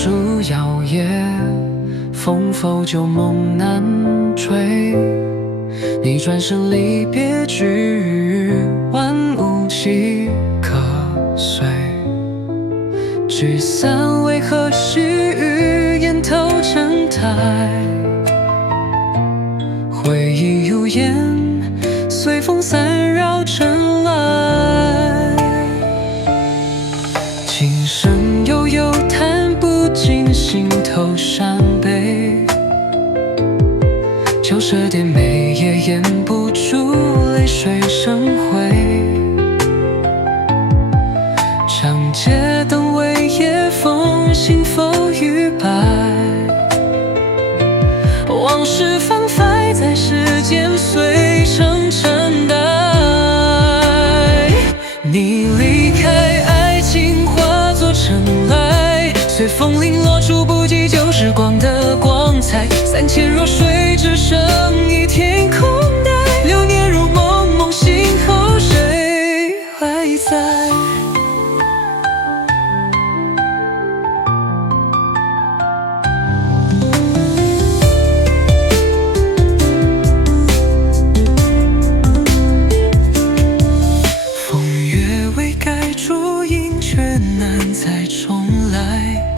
烛摇曳，风否旧梦难追。你转身离别句，万物几可随。聚散为何须臾，烟头尘埃。回忆如烟，随风散绕尘埃。琴声悠悠，弹不尽心头伤悲。旧时点眉也掩不住泪水生辉。长街灯微夜风，信否与白？往事翻翻在世间，碎成尘埃。你离开，爱情化作尘埃，随风零落，触不及旧时光的光彩。3000弱水，只剩一天空白。流年如梦，梦醒后谁还在？再重来，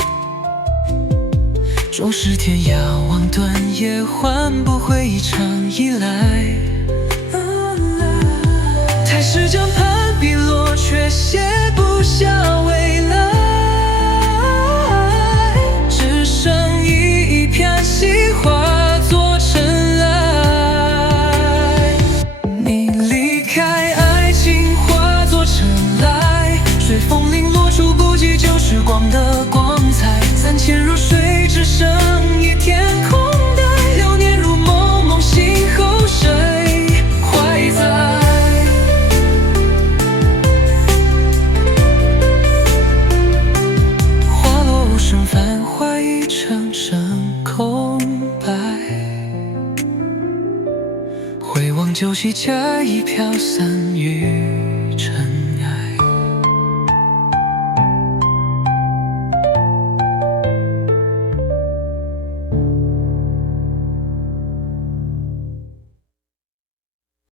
纵使天涯望断，也换不回一场依赖。太师江畔碧落，却写不下未来。只剩一片心化作尘埃。你离开，爱情化作尘埃，随风零落，触不及旧时光的光彩。3000弱水，只剩一天空白。流年如梦，梦醒后谁还在？花落无声，繁华已成真空白。回望旧戏，佳意飘散于